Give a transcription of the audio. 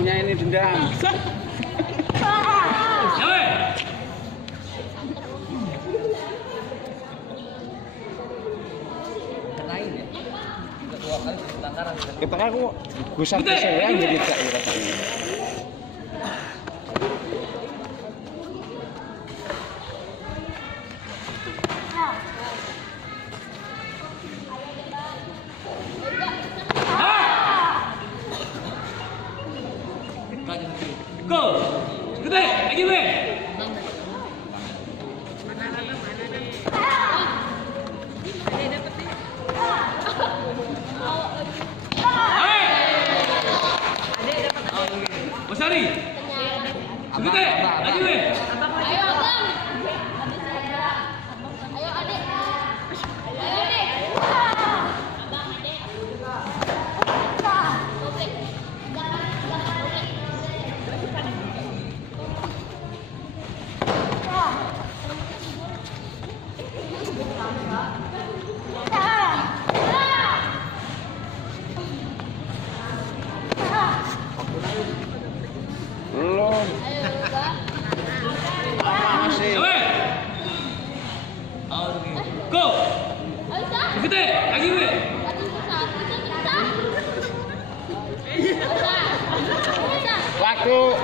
punya ini dendam. Kita kan aku gusar keseluruhan jadi tak rasanya. Go, gede, lagi gue. Bosari, gede, lagi gue. Ayo abang. Ayo adik. Ayo adik. Abang adik. Dobrik. Belum. Masih. Go, gede, lagi gue. Waktu.